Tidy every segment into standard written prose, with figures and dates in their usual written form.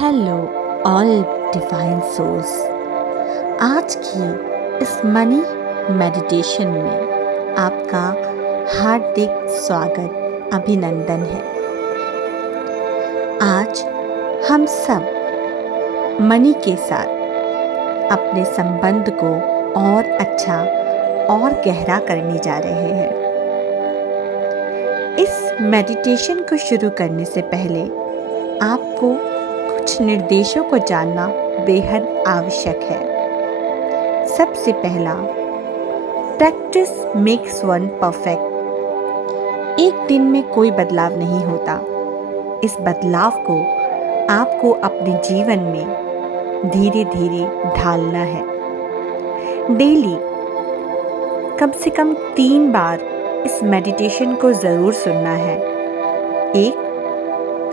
Hello all divine souls. आज की इस मनी मेडिटेशन में आपका हार्दिक स्वागत, अभिनंदन है। आज हम सब मनी के साथ अपने संबंध को और अच्छा और गहरा करने जा रहे हैं। इस मेडिटेशन को शुरू करने से पहले आपको कुछ निर्देशों को जानना बेहद आवश्यक है। सबसे पहला, प्रैक्टिस मेक्स वन परफेक्ट। एक दिन में कोई बदलाव नहीं होता। इस बदलाव को आपको अपने जीवन में धीरे धीरे ढालना है। डेली कम से कम 3 बार इस मेडिटेशन को ज़रूर सुनना है। एक,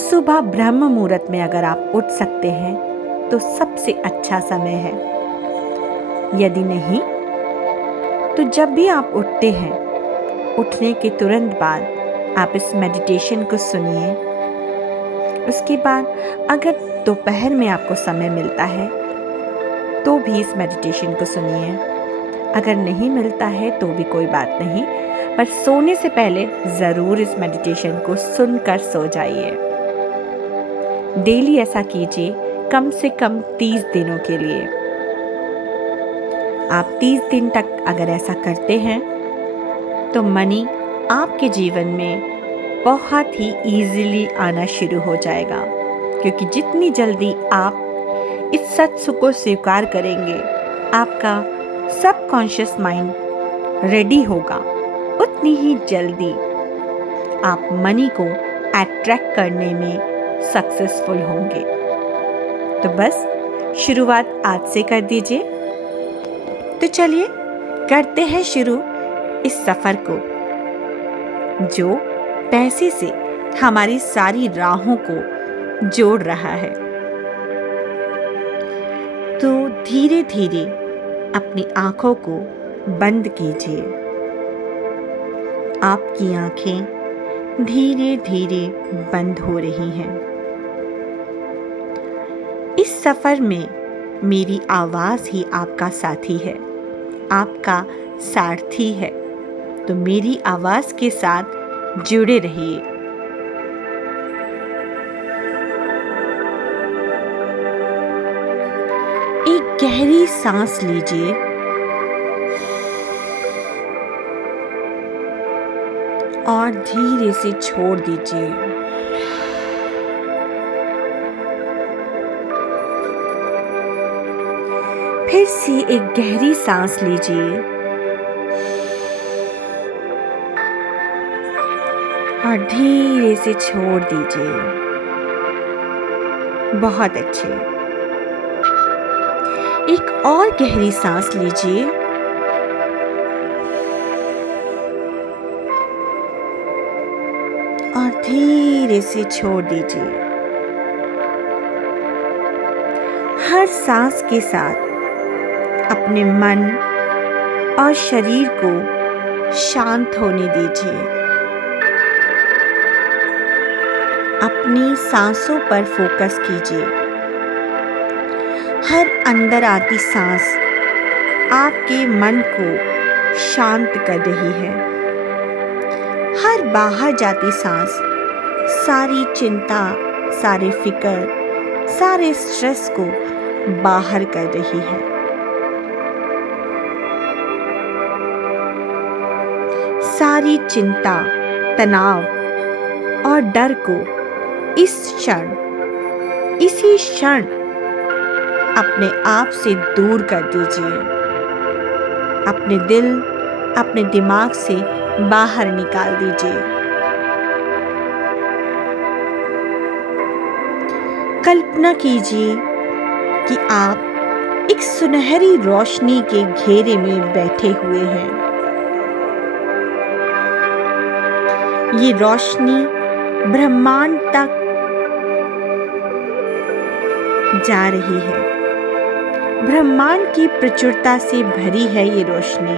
सुबह ब्रह्म मुहूर्त में अगर आप उठ सकते हैं तो सबसे अच्छा समय है। यदि नहीं तो जब भी आप उठते हैं, उठने के तुरंत बाद आप इस मेडिटेशन को सुनिए। उसके बाद अगर दोपहर में आपको समय मिलता है तो भी इस मेडिटेशन को सुनिए। अगर नहीं मिलता है तो भी कोई बात नहीं, पर सोने से पहले ज़रूर इस मेडिटेशन को सुनकर सो जाइए। डेली ऐसा कीजिए, कम से कम 30 दिनों के लिए। आप 30 दिन तक अगर ऐसा करते हैं तो मनी आपके जीवन में बहुत ही इजीली आना शुरू हो जाएगा, क्योंकि जितनी जल्दी आप इस सत्य को स्वीकार करेंगे, आपका सबकॉन्शियस माइंड रेडी होगा, उतनी ही जल्दी आप मनी को अट्रैक्ट करने में सक्सेसफुल होंगे। तो बस शुरुआत आज से कर दीजिए। तो चलिए करते हैं शुरू इस सफ़र को, जो पैसे से हमारी सारी राहों को जोड़ रहा है। तो धीरे धीरे अपनी आँखों को बंद कीजिए। आपकी आँखें धीरे धीरे बंद हो रही हैं। इस सफ़र में मेरी आवाज़ ही आपका साथी है, आपका सारथी है। तो मेरी आवाज़ के साथ जुड़े रहिए। एक गहरी सांस लीजिए और धीरे से छोड़ दीजिए। फिर से एक गहरी सांस लीजिए और धीरे से छोड़ दीजिए। बहुत अच्छे। एक और गहरी सांस लीजिए और धीरे से छोड़ दीजिए। हर सांस के साथ अपने मन और शरीर को शांत होने दीजिए। अपनी सांसों पर फोकस कीजिए। हर अंदर आती सांस आपके मन को शांत कर रही है। हर बाहर जाती सांस सारी चिंता, सारे फिक्र, सारे स्ट्रेस को बाहर कर रही है। सारी चिंता, तनाव और डर को इसी क्षण अपने आप से दूर कर दीजिए। अपने दिल, अपने दिमाग से बाहर निकाल दीजिए। कल्पना कीजिए कि आप एक सुनहरी रोशनी के घेरे में बैठे हुए हैं। ये रोशनी ब्रह्मांड तक जा रही है। ब्रह्मांड की प्रचुरता से भरी है ये रोशनी।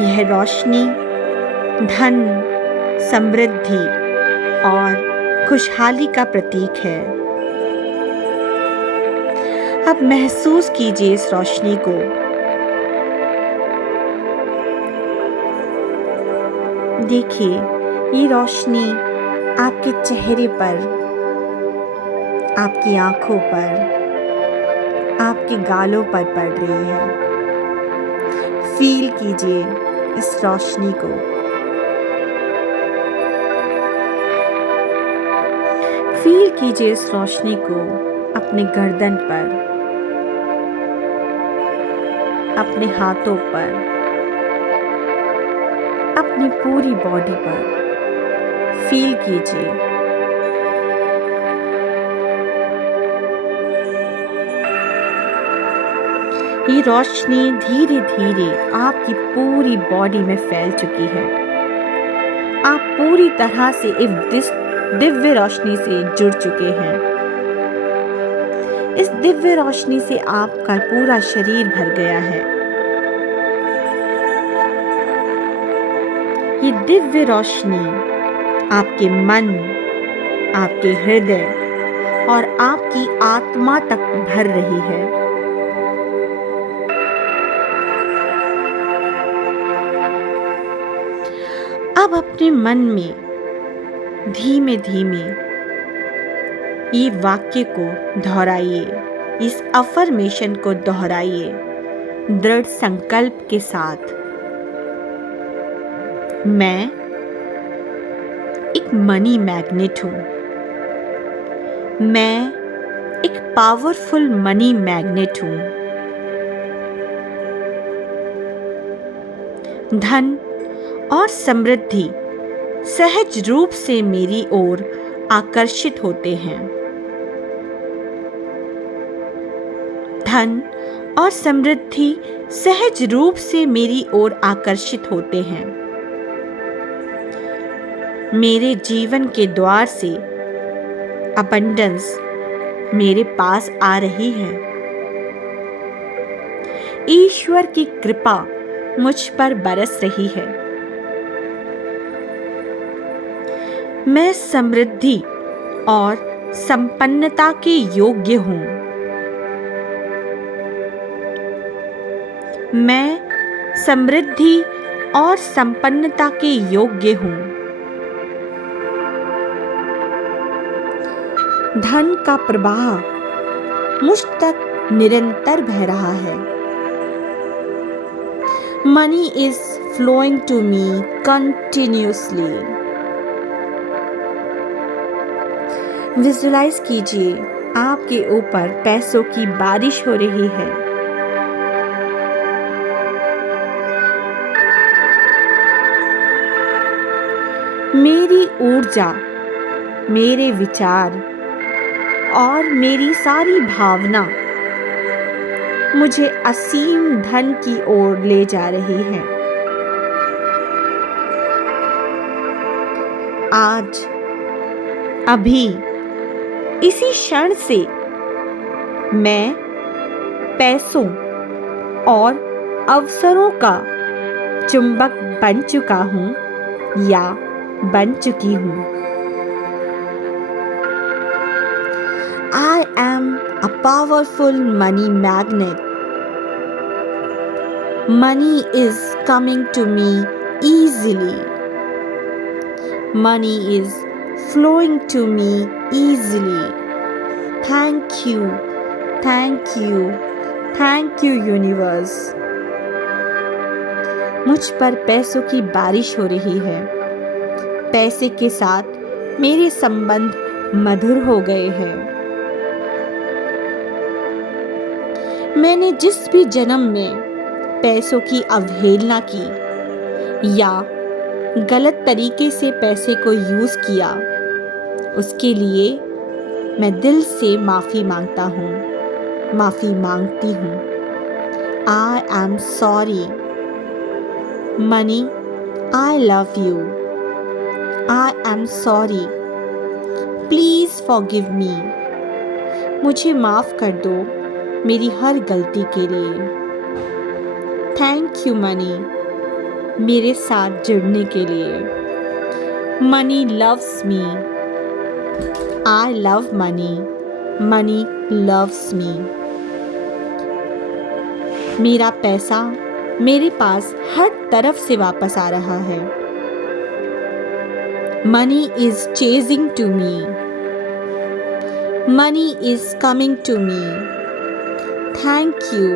यह रोशनी धन, समृद्धि और खुशहाली का प्रतीक है। अब महसूस कीजिए इस रोशनी को। देखिए, ये रोशनी आपके चेहरे पर, आपकी आंखों पर, आपके गालों पर पड़ रही है। फील कीजिए इस रोशनी को। फील कीजिए इस रोशनी को अपने गर्दन पर, अपने हाथों पर, अपनी पूरी बॉडी पर। फील कीजिए। ये रोशनी धीरे धीरे आपकी पूरी बॉडी में फैल चुकी है। आप पूरी तरह से इस दिव्य रोशनी से जुड़ चुके हैं। इस दिव्य रोशनी से आपका पूरा शरीर भर गया है। ये दिव्य रोशनी आपके मन, आपके हृदय और आपकी आत्मा तक भर रही है। अब अपने मन में धीमे धीमे ये वाक्य को दोहराइए, इस अफर्मेशन को दोहराइए दृढ़ संकल्प के साथ। मैं एक मनी मैग्नेट हूं। मैं एक पावरफुल मनी मैग्नेट हूं। धन और समृद्धि सहज रूप से मेरी ओर आकर्षित होते हैं। धन और समृद्धि सहज रूप से मेरी ओर आकर्षित होते हैं। मेरे जीवन के द्वार से अबंडेंस मेरे पास आ रही है। ईश्वर की कृपा मुझ पर बरस रही है। मैं समृद्धि और संपन्नता के योग्य हूं। मैं समृद्धि और संपन्नता के योग्य हूं। धन का प्रवाह मुझ तक निरंतर बह रहा है। Money is flowing to me continuously. Visualise कीजिए आपके ऊपर पैसों की बारिश हो रही है। मेरी ऊर्जा, मेरे विचार और मेरी सारी भावना मुझे असीम धन की ओर ले जा रही है। आज, अभी, इसी क्षण से मैं पैसों और अवसरों का चुंबक बन चुका हूं या बन चुकी हूं। I am a powerful money magnet. Money is coming to me easily. Money is flowing to me easily. Thank you, thank you, thank you universe. मुझ पर पैसों की बारिश हो रही है। पैसे के साथ मेरे संबंध मधुर हो गए हैं। मैंने जिस भी जन्म में पैसों की अवहेलना की या गलत तरीके से पैसे को यूज़ किया, उसके लिए मैं दिल से माफ़ी मांगता हूँ, माफ़ी मांगती हूँ। I am sorry. Money, I love you. I am sorry. Please forgive me. मुझे माफ़ कर दो मेरी हर गलती के लिए। थैंक यू मनी, मेरे साथ जुड़ने के लिए। Money loves me. I love money. Money loves me. मेरा पैसा मेरे पास हर तरफ से वापस आ रहा है. Money is chasing to me. Money is coming to me. Thank you.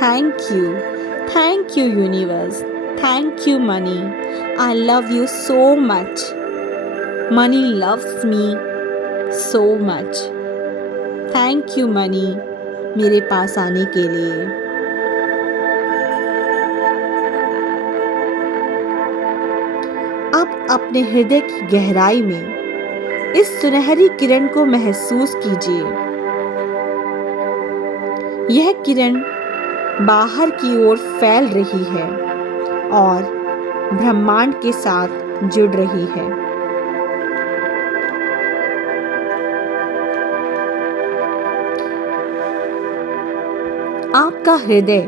Thank you. Thank you, universe. Thank you, money. I love you so much. Money loves me so much. Thank you, money. मेरे पास आने के लिए. अब अपने हृदय की गहराई में इस सुनहरी किरण को महसूस कीजिए. यह किरण बाहर की ओर फैल रही है और ब्रह्मांड के साथ जुड़ रही है. आपका हृदय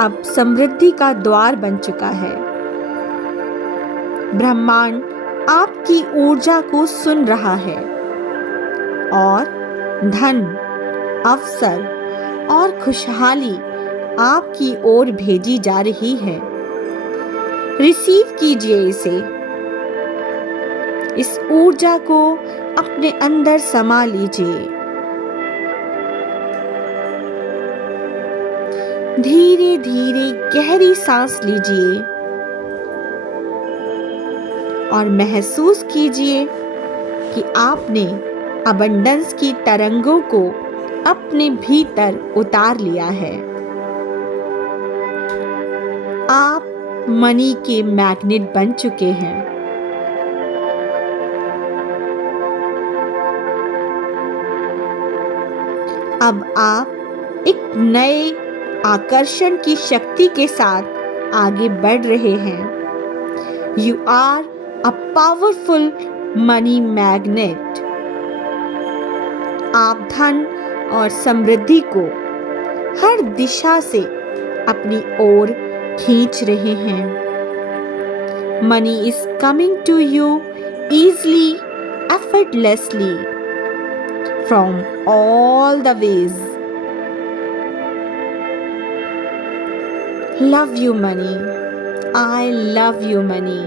अब समृद्धि का द्वार बन चुका है. ब्रह्मांड आपकी ऊर्जा को सुन रहा है और धन, अवसर और खुशहाली आपकी ओर भेजी जा रही है. रिसीव कीजिए इसे. इस ऊर्जा को अपने अंदर समा लीजिए. धीरे धीरे गहरी सांस लीजिए और महसूस कीजिए कि आपने अबंडेंस की तरंगों को अपने भीतर उतार लिया है. आप मनी के मैग्नेट बन चुके हैं. अब आप एक नए आकर्षण की शक्ति के साथ आगे बढ़ रहे हैं. You are a powerful money magnet. आप धन और समृद्धि को हर दिशा से अपनी ओर खींच रहे हैं. Money is coming to you easily, effortlessly, from all the ways. Love you, money. I love you, money.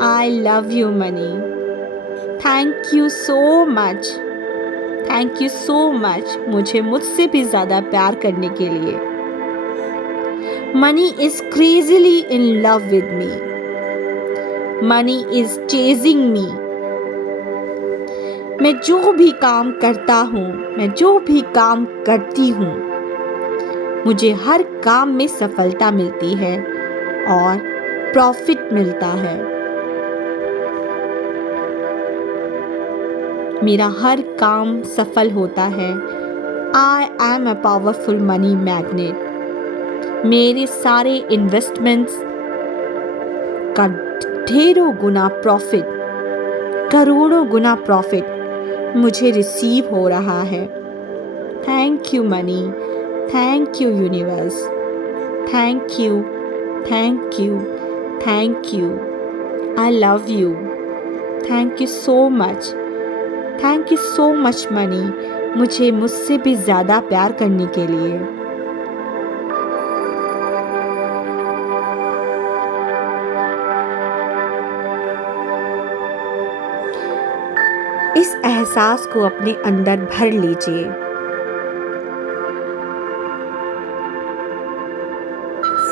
I love you, money. Thank you so much. Thank you so much. मुझे मुझसे भी ज़्यादा प्यार करने के लिए. Money is crazily in love with me. Money is chasing me. मैं जो भी काम करता हूँ, मैं जो भी काम करती हूँ, मुझे हर काम में सफलता मिलती है और प्रॉफिट मिलता है. मेरा हर काम सफल होता है. I am a powerful money magnet. मेरे सारे इन्वेस्टमेंट्स का ढेरों गुना प्रॉफिट, करोड़ों गुना प्रॉफिट मुझे रिसीव हो रहा है. Thank you money. Thank you universe. Thank you. Thank you. Thank you. I love you. Thank you so much. Thank you so much money, मुझे मुझसे भी ज़्यादा प्यार करने के लिए. इस एहसास को अपने अंदर भर लीजिए.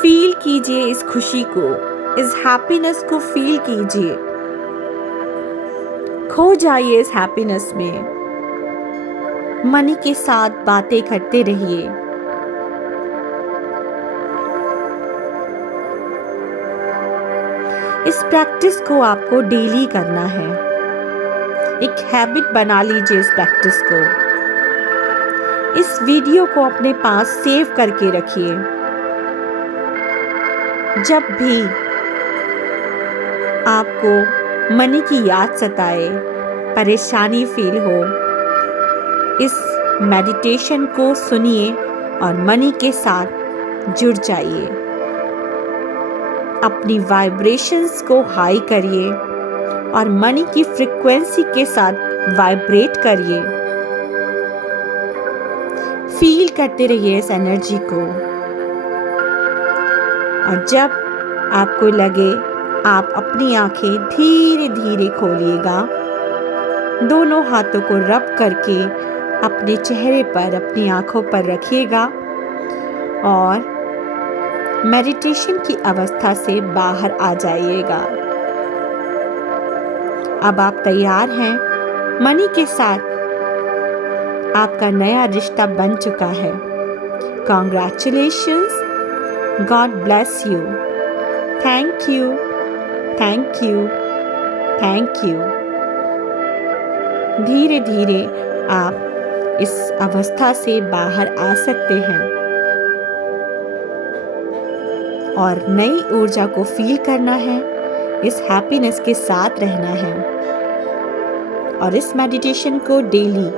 फील कीजिए इस खुशी को, इस हैप्पीनेस को फील कीजिए. खो जाइए इस हैप्पीनेस में. मनी के साथ बातें करते रहिए. इस प्रैक्टिस को आपको डेली करना है. एक हैबिट बना लीजिए इस प्रैक्टिस को. इस वीडियो को अपने पास सेव करके रखिए. जब भी आपको मनी की याद सताए, परेशानी फील हो, इस मेडिटेशन को सुनिए और मनी के साथ जुड़ जाइए. अपनी वाइब्रेशंस को हाई करिए और मनी की फ्रीक्वेंसी के साथ वाइब्रेट करिए, फील करते रहिए इस एनर्जी को। और जब आपको लगे, आप अपनी आंखें धीरे धीरे खोलिएगा, दोनों हाथों को रब करके अपने चेहरे पर, अपनी आंखों पर रखिएगा और मेडिटेशन की अवस्था से बाहर आ जाइएगा। अब आप तैयार हैं, मनी के साथ आपका नया रिश्ता बन चुका है। Congratulations, God bless you. Thank you, thank you, thank you. धीरे धीरे आप इस अवस्था से बाहर आ सकते हैं और नई ऊर्जा को फील करना है, इस हैप्पीनेस के साथ रहना है और इस मेडिटेशन को डेली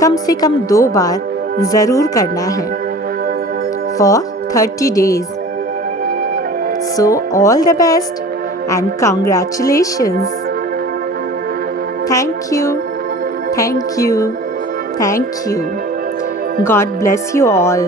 कम से कम 2 बार ज़रूर करना है for 30 days. So all the best and congratulations. Thank you, thank you, thank you. God bless you all.